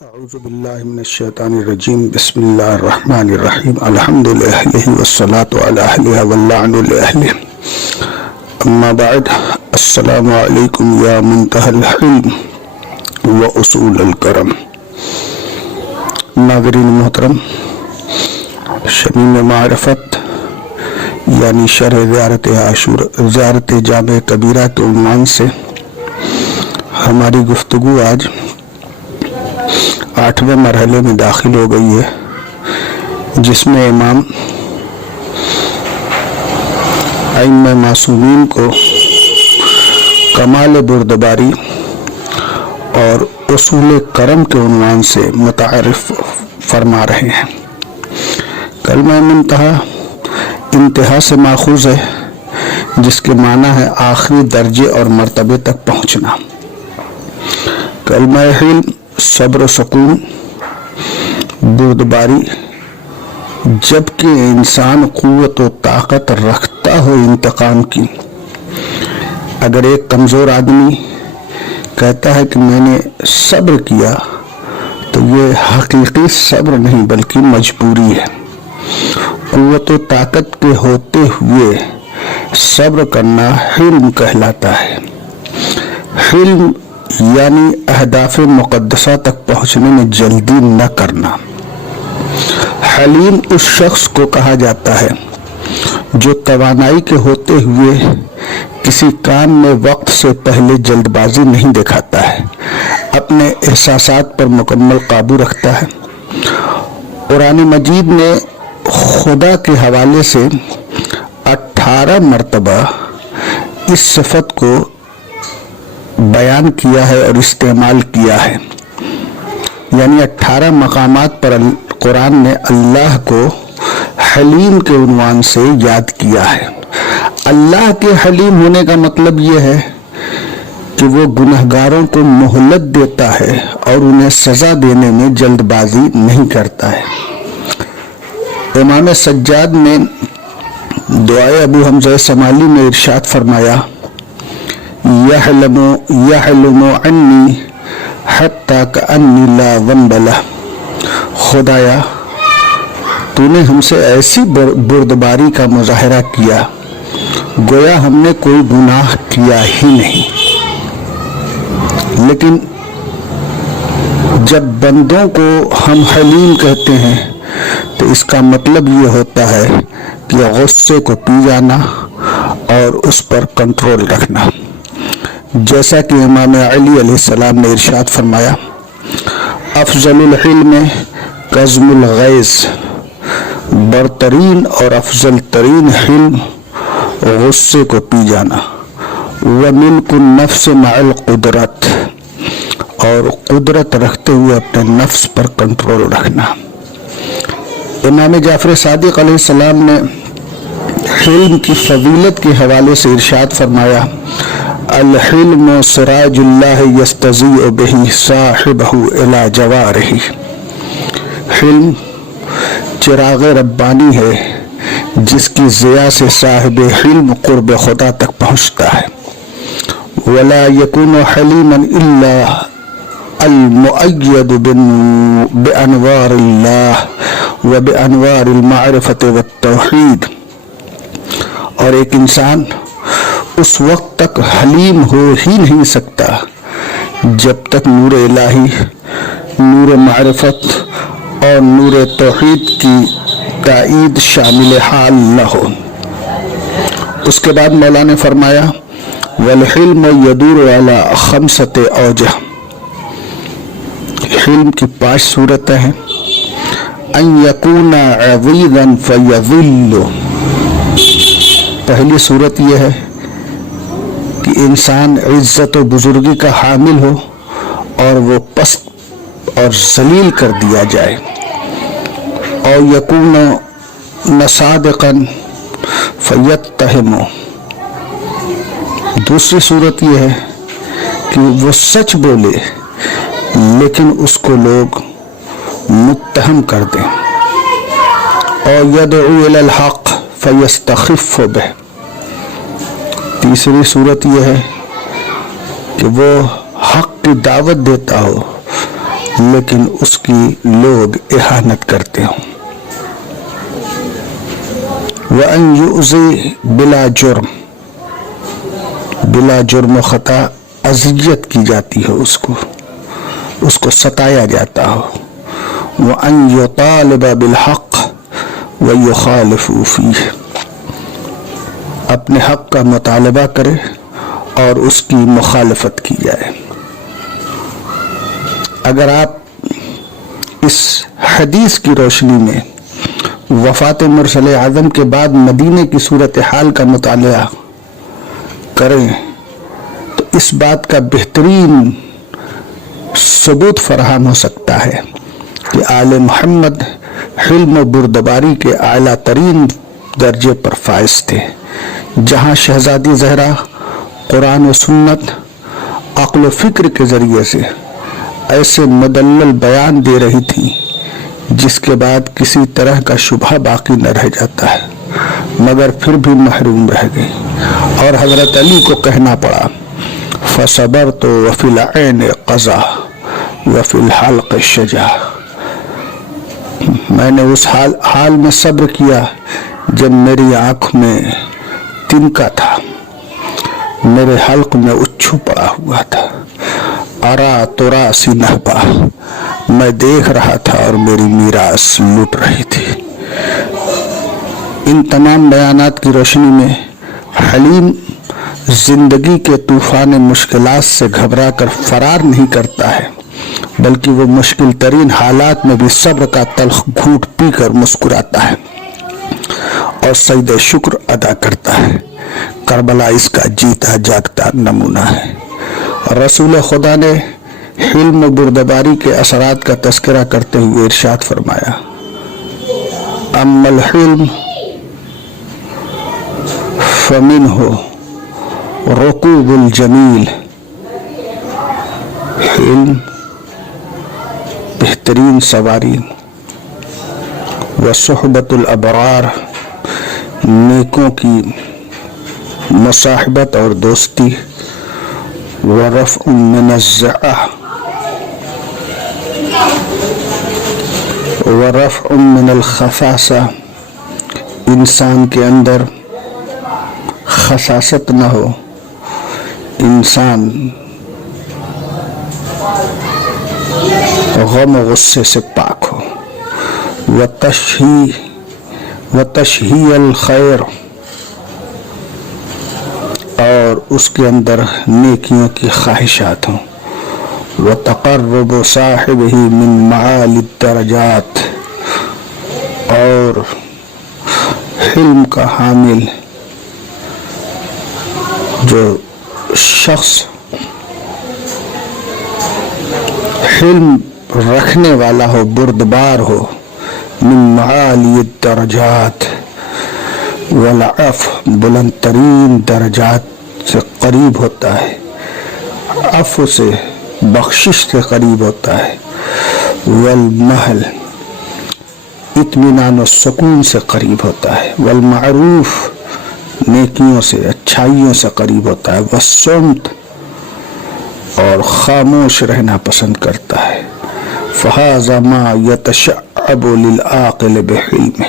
اعوذ باللہ من الشیطان الرجیم بسم اللہ الرحمن الرحیم الحمد للہ والصلاة علی اہلہ واللعن لأہلہ اما بعد السلام علیکم یا منتہی الحلم و اصول الکرم۔ ناظرین محترم، شمیم معرفت یعنی شرح زیارت جامع کبیرہ کے عنوان سے ہماری گفتگو آج 8ویں مرحلے میں داخل ہو گئی ہے، جس میں امام ائمہ معصومین کو کمال بردباری اور اصول کرم کے عنوان سے متعارف فرما رہے ہیں۔ کلمہ انتہا سے ماخوذ ہے، جس کے معنی ہے آخری درجے اور مرتبے تک پہنچنا۔ کلمہ حلم صبر و سکون، بردباری، جبکہ انسان قوت و طاقت رکھتا ہو انتقام کی۔ اگر ایک کمزور آدمی کہتا ہے کہ میں نے صبر کیا تو یہ حقیقی صبر نہیں بلکہ مجبوری ہے۔ قوت و طاقت کے ہوتے ہوئے صبر کرنا حلم کہلاتا ہے۔ حلم یعنی اہداف مقدسہ تک پہنچنے میں جلدی نہ کرنا۔ حلیم اس شخص کو کہا جاتا ہے جو توانائی کے ہوتے ہوئے کسی کام میں وقت سے پہلے جلد بازی نہیں دکھاتا ہے، اپنے احساسات پر مکمل قابو رکھتا ہے۔ قرآن مجید نے خدا کے حوالے سے 18 مرتبہ اس صفت کو بیان کیا ہے اور استعمال کیا ہے، یعنی 18 مقامات پر قرآن نے اللہ کو حلیم کے عنوان سے یاد کیا ہے۔ اللہ کے حلیم ہونے کا مطلب یہ ہے کہ وہ گنہگاروں کو مہلت دیتا ہے اور انہیں سزا دینے میں جلد بازی نہیں کرتا ہے۔ امام سجاد نے دعائے ابو حمزہ سمالی میں ارشاد فرمایا، یحلم عنی حتی کأنی لا ذنب لہ۔ خدایا، تو نے ہم سے ایسی بردباری کا مظاہرہ کیا گویا ہم نے کوئی گناہ کیا ہی نہیں۔ لیکن جب بندوں کو ہم حلیم کہتے ہیں تو اس کا مطلب یہ ہوتا ہے کہ غصے کو پی جانا اور اس پر کنٹرول رکھنا، جیسا کہ امام علی علیہ السلام نے ارشاد فرمایا، افضل الحلم کظم الغیظ۔ برترین اور افضل ترین حلم غصے کو پی جانا۔ وملک النفس مع القدرت، اور قدرت رکھتے ہوئے اپنے نفس پر کنٹرول رکھنا۔ امام جعفر صادق علیہ السلام نے حلم کی فضیلت کے حوالے سے ارشاد فرمایا، الحلم سراج اللہ یستضیء بہ صاحبہ الی جوارہ۔ حلم چراغ ربانی ہے جس کی ضیاء سے صاحب حلم قرب خدا تک پہنچتا ہے۔ ولا یکون حلیما الا المؤید بانوار اللہ وبانوار المعرفت والتوحید۔ اور ایک انسان اس وقت تک حلیم ہو ہی نہیں سکتا جب تک نور الہی، نور معرفت اور نور توحید کی تائید شامل حال نہ ہو۔ اس کے بعد مولا نے فرمایا، والحلم یدور علی 5 اوجہ۔ حلم کی 5 صورتیں ہیں۔ ان یکون عظیما فیذل۔ پہلی صورت یہ ہے کہ انسان عزت و بزرگی کا حامل ہو اور وہ پست اور ذلیل کر دیا جائے۔ اور یکون صادقا فیتہم۔ دوسری صورت یہ ہے کہ وہ سچ بولے لیکن اس کو لوگ متہم کر دیں۔ اور یدعو الی الحق فیستخف بہ۔ تیسری صورت یہ ہے کہ وہ حق کی دعوت دیتا ہو لیکن اس کی لوگ اہانت کرتے ہوں۔ وَأَن يُؤْذِي بِلَا جُرْم، بلا جرم و خطا اذیت کی جاتی ہو، اس کو ستایا جاتا ہو۔ وَأَن يُطَالَبَ بِالْحَقِّ وَيُخَالِفُ فِيهِ، اپنے حق کا مطالبہ کرے اور اس کی مخالفت کی جائے۔ اگر آپ اس حدیث کی روشنی میں وفات مرسل اعظم کے بعد مدینے کی صورتحال کا مطالعہ کریں تو اس بات کا بہترین ثبوت فراہم ہو سکتا ہے کہ آل محمد حلم و بردباری کے اعلیٰ ترین درجے پر فائز تھے۔ جہاں شہزادی زہرا قرآن و سنت عقل و فکر کے ذریعے سے ایسے مدلل بیان دے رہی تھی جس کے بعد کسی طرح کا شبہ باقی نہ رہ جاتا ہے، مگر پھر بھی محروم رہ گئی اور حضرت علی کو کہنا پڑا فصبرت وفی العین قضا وفی الحلق شجا، میں نے اس حال میں صبر کیا جب میری آنکھ میں تنکا تھا، میرے حلق میں اچھو پڑا ہوا تھا، ارا تراسی نہبا، میں دیکھ رہا تھا اور میری میراث لٹ رہی تھی۔ ان تمام بیانات کی روشنی میں حلیم زندگی کے طوفان مشکلات سے گھبرا کر فرار نہیں کرتا ہے، بلکہ وہ مشکل ترین حالات میں بھی صبر کا تلخ گھونٹ پی کر مسکراتا ہے اور سجدہ شکر ادا کرتا ہے۔ کربلا اس کا جیتا جاگتا نمونہ ہے۔ رسول خدا نے حلم و بردباری کے اثرات کا تذکرہ کرتے ہوئے ارشاد فرمایا، اما الحلم فمنہ رکوب الجمیل، حلم بہترین سواری، وصحبت الابرار، نیکوں کی مصاحبت اور دوستی، ورفع من الزعہ، ورفع من الخفاسہ، انسان کے اندر خساست نہ ہو، انسان غم و غصے سے پاک ہو، وتشہی الخیر، اور اس کے اندر نیکیوں کی خواہشات ہوں، وتقرب صاحبہ من معالی الدرجات، اور حلم کا حامل جو شخص حلم رکھنے والا ہو، بردبار ہو، من معالی الدرجات، والعفو، بلند ترین درجات سے قریب ہوتا ہے، عفو سے، بخشش سے قریب ہوتا ہے، والمحل، اطمینان و سکون سے قریب ہوتا ہے، والمعروف، نیکیوں سے، اچھائیوں سے قریب ہوتا ہے، والصمت، اور خاموش رہنا پسند کرتا ہے۔ فَهَذَا مَا يَتَشَعَّبُ لِلْعَاقِلِ بِحِلْمِهِ،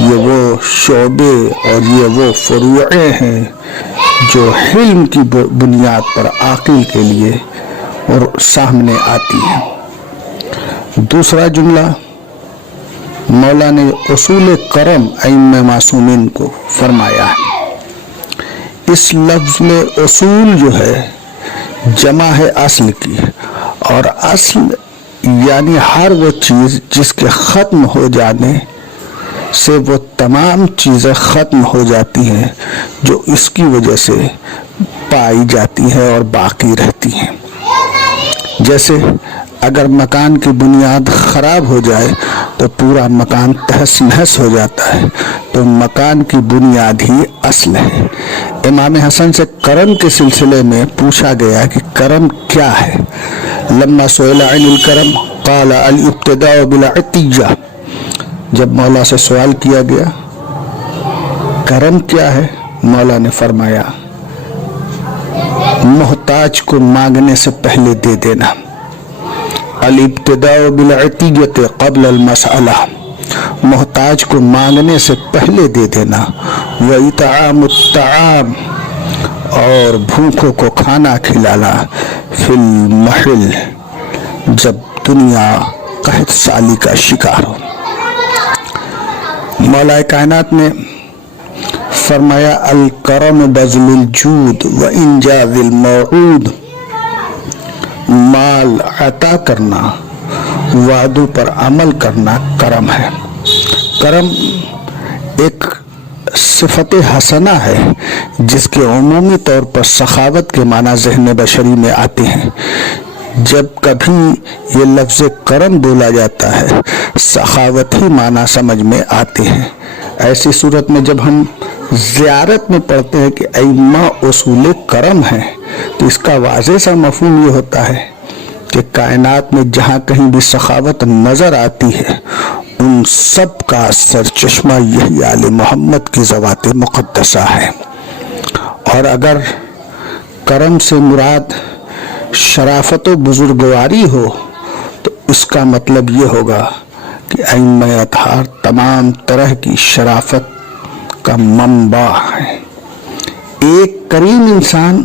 یہ وہ شعبے اور یہ وہ فروعیں ہیں جو حلم کی بنیاد پر عاقل کے لیے اور سامنے آتی ہیں۔ دوسرا جملہ مولا نے اصول کرم ائمہ معصومین کو فرمایا ہے۔ اس لفظ میں اصول جو ہے جمع ہے اصل کی، اور اصل یعنی ہر وہ چیز جس کے ختم ہو جانے سے وہ تمام چیزیں ختم ہو جاتی ہیں جو اس کی وجہ سے پائی جاتی ہیں اور باقی رہتی ہیں۔ جیسے اگر مکان کی بنیاد خراب ہو جائے تو پورا مکان تہس نہس ہو جاتا ہے، تو مکان کی بنیاد ہی اصل ہے۔ امام حسن سے کرم کے سلسلے میں پوچھا گیا کہ کرم کیا ہے؟ لما سئل عن الکرم قال الابتداء بالعطیہ، جب مولا سے سوال کیا گیا کرم کیا ہے، مولا نے فرمایا محتاج کو مانگنے سے پہلے دے دینا، الابتداء بالعطیۃ قبل المسألہ، محتاج کو مانگنے سے پہلے دے دینا، وإطعام الطعام، اور بھوکوں کو کھانا کھلانا، فی المحل، جب دنیا قحط سالی کا شکار ہو۔ مولا کائنات نے فرمایا الکرم بذل الجود وانجاز الموعود، مال عطا کرنا، وعدوں پر عمل کرنا کرم ہے۔ کرم ایک صفت حسنہ ہے جس کے عمومی طور پر سخاوت کے معنی ذہن بشری میں آتے ہیں۔ جب کبھی یہ لفظ کرم بولا جاتا ہے سخاوت ہی معنی سمجھ میں آتے ہیں۔ ایسی صورت میں جب ہم زیارت میں پڑھتے ہیں کہ ائمہ اصول کرم ہیں تو اس کا واضح سا مفہوم یہ ہوتا ہے کہ کائنات میں جہاں کہیں بھی سخاوت نظر آتی ہے ان سب کا سرچشمہ یہی آل محمد کی ذوات مقدسہ ہے۔ اور اگر کرم سے مراد شرافت و بزرگواری ہو تو اس کا مطلب یہ ہوگا کہ ائمہ اطہار تمام طرح کی شرافت کا منبع ہے۔ ایک کریم انسان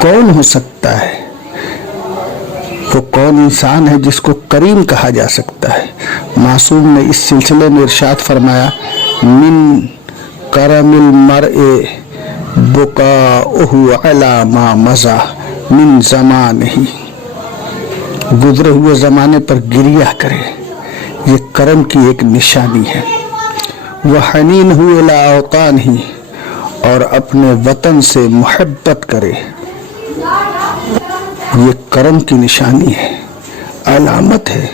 کون ہو سکتا ہے؟ وہ کون انسان ہے جس کو کریم کہا جا سکتا ہے؟ معصوم نے اس سلسلے میں ارشاد فرمایا من کرم المرء بکاؤہ علی ما مضی من زمانہ، گزرے ہوئے زمانے پر گریہ کرے، یہ کرم کی ایک نشانی ہے۔ وحنینہ الی اوطانہ، اور اپنے وطن سے محبت کرے، یہ کرم کی نشانی ہے، علامت ہے۔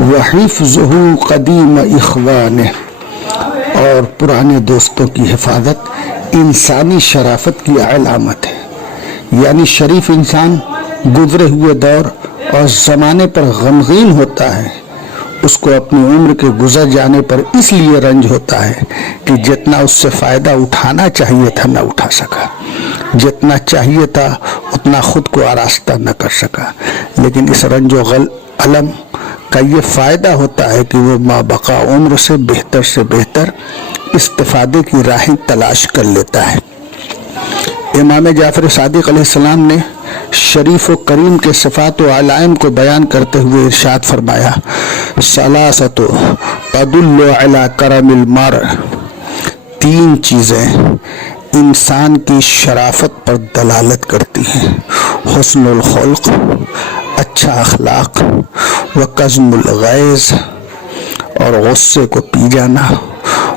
وحفظہ قدیم اخوانہ، اور پرانے دوستوں کی حفاظت انسانی شرافت کی علامت ہے۔ یعنی شریف انسان گزرے ہوئے دور اور زمانے پر غمگین ہوتا ہے، اس کو اپنی عمر کے گزر جانے پر اس لیے رنج ہوتا ہے کہ جتنا اس سے فائدہ اٹھانا چاہیے تھا نہ اٹھا سکا، جتنا چاہیے تھا اتنا خود کو آراستہ نہ کر سکا۔ لیکن اس رنج و علم کا یہ فائدہ ہوتا ہے کہ وہ مابقا عمر سے بہتر استفادے کی راہیں تلاش کر لیتا ہے۔ امام جعفر صادق علیہ السلام نے شریف و کریم کے صفات و علائم کو بیان کرتے ہوئے ارشاد فرمایا ثلاثۃ تدل علی کرم المرء، تین چیزیں انسان کی شرافت پر دلالت کرتی ہیں، حسن الخلق، اچھا اخلاق، وکظم الغیظ، اور غصے کو پی جانا،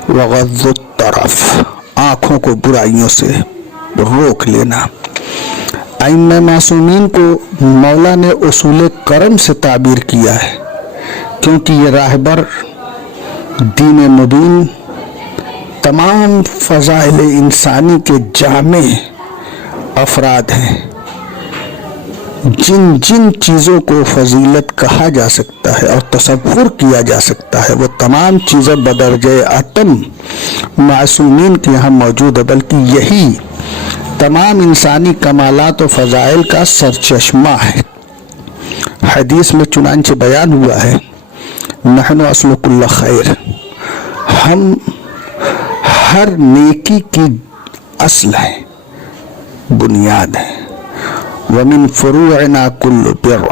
وغض الطرف، آنکھوں کو برائیوں سے روک لینا۔ ائمہ معصومین کو مولا نے اصول کرم سے تعبیر کیا ہے کیونکہ یہ راہبر دین مبین تمام فضائل انسانی کے جامع افراد ہیں۔ جن جن چیزوں کو فضیلت کہا جا سکتا ہے اور تصور کیا جا سکتا ہے وہ تمام چیزیں بدرجہ اتم معصومین کے یہاں موجود ہے، بلکہ یہی تمام انسانی کمالات و فضائل کا سرچشمہ ہے۔ حدیث میں چنانچہ بیان ہوا ہے نحن اصل کل خیر، ہم ہر نیکی کی اصل ہے، بنیاد ہے۔ ومن فروعنا کل بر،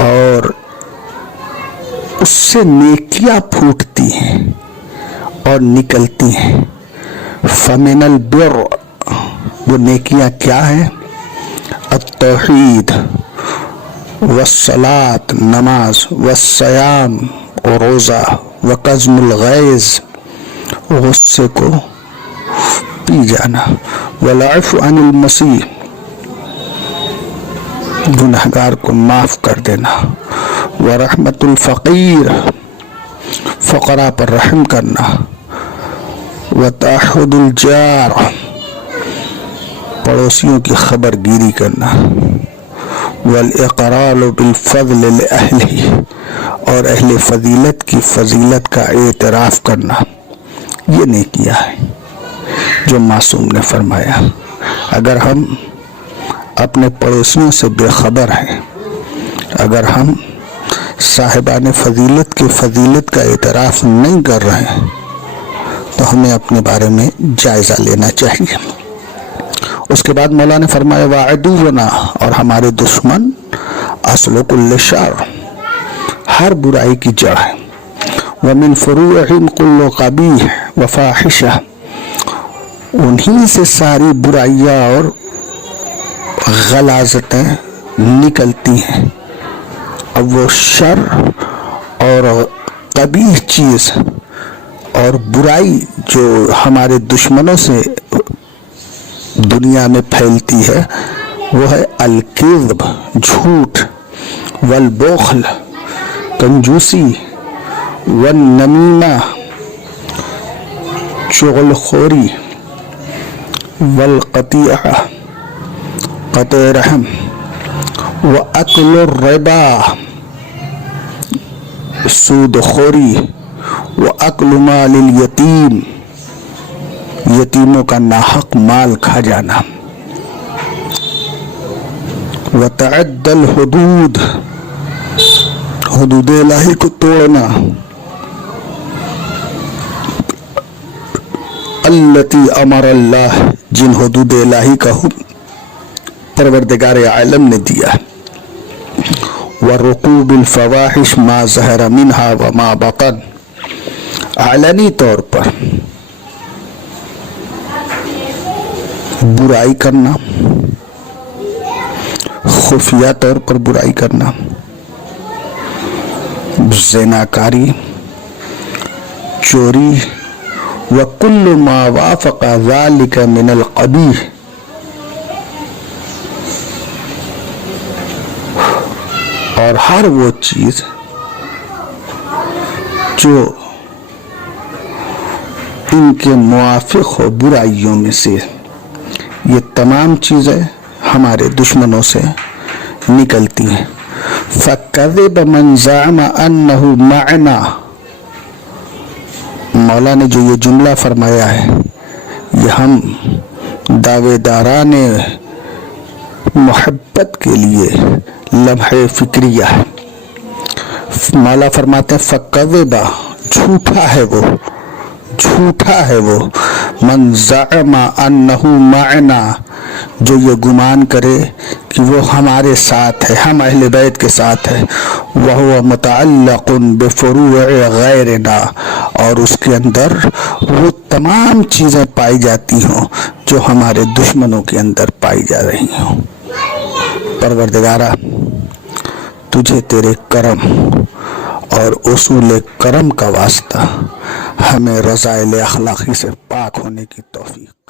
اور اس سے نیکیاں پھوٹتی ہیں اور نکلتی ہیں۔ فمن البر، وہ نیکیاں کیا ہیں؟ التوحید والصلاۃ، نماز، والصیام، اور روزہ، وقظم الغیظ، غصے کو پی جانا، والعفو عن المسیء، گنہگار کو معاف کر دینا، ورحمت الفقیر، فقراء پر رحم کرنا، وتعہد الجار، پڑوسیوں کی خبر گیری کرنا، والاقرار بالفضل لأہلہ، اور اہل فضیلت کی فضیلت کا اعتراف کرنا۔ یہ نیکیاں ہیں جو معصوم نے فرمایا۔ اگر ہم اپنے پڑوسیوں سے بے خبر ہیں اگر ہم صاحبان فضیلت کی فضیلت کا اعتراف نہیں کر رہے ہیں تو ہمیں اپنے بارے میں جائزہ لینا چاہیے۔ اس کے بعد مولا نے فرمایا وَعَدُوُّنَا، اور ہمارے دشمن اصل کل شر، ہر برائی کی جڑ ہے، وَمِن فُرُوعِهِمْ كُلُّ قَبِيحٍ وَفَاحِشَةٍ، انہی سے ساری برائیاں اور غلاظتیں نکلتی ہیں۔ اب وہ شر اور قبیح چیز اور برائی جو ہمارے دشمنوں سے دنیا میں پھیلتی ہے وہ ہے الکذب، جھوٹ، والبخل، کنجوسی، والنمیمہ، چغل خوری، والقطیعہ، قطع رحم، وَأَكْلُ الرِّبَا، سود خوری، وَأَكْلُ مَالِ الْيَتِيمِ، یتیموں کا ناحق مال کھا جانا، وَتَعَدَّ الْحُدُودِ، حدود الہی کو توڑنا، الَّتِي أَمَرَ اللَّهُ، جن حدود الہی کا حکم پروردگار عالم نے دیا، وَرُقُوبِ الْفَوَاحِشِ مَا ظَهَرَ مِنْهَا وَمَا بَطَنَ، علنی طور پر برائی کرنا، خفیہ طور پر برائی کرنا، زناکاری، چوری، وَكُلُّ مَا وَافَقَ ذَلِكَ مِنَ الْقَبِيحِ، اور ہر وہ چیز جو ان کے موافق ہو برائیوں میں سے، یہ تمام چیزیں ہمارے دشمنوں سے نکلتی ہیں۔ فَكَذِبَ مَنْ زَعَمَ أَنَّهُ مَعَنَا، مولا نے جو یہ جملہ فرمایا ہے یہ ہم دعوے داران محبت کے لیے لمحہ فکریہ ہے۔ مولا فرماتے ہیں فَكَذِبَ، جھوٹا ہے وہ، جھوٹا ہے وہ، من زعم انہ معنا، جو یہ گمان کرے کہ وہ ہمارے ساتھ ہے، ہم اہل بیت کے ساتھ ہے، وَهُوَ مُتَعَلَّقٌ بِفُرُوعِ غَيْرِنَا، اور اس کے اندر وہ تمام چیزیں پائی جاتی ہوں جو ہمارے دشمنوں کے اندر پائی جا رہی ہوں۔ پروردگارہ، تجھے تیرے کرم اور اصول کرم کا واسطہ ہمیں رذائل اخلاقی سے پاک ہونے کی توفیق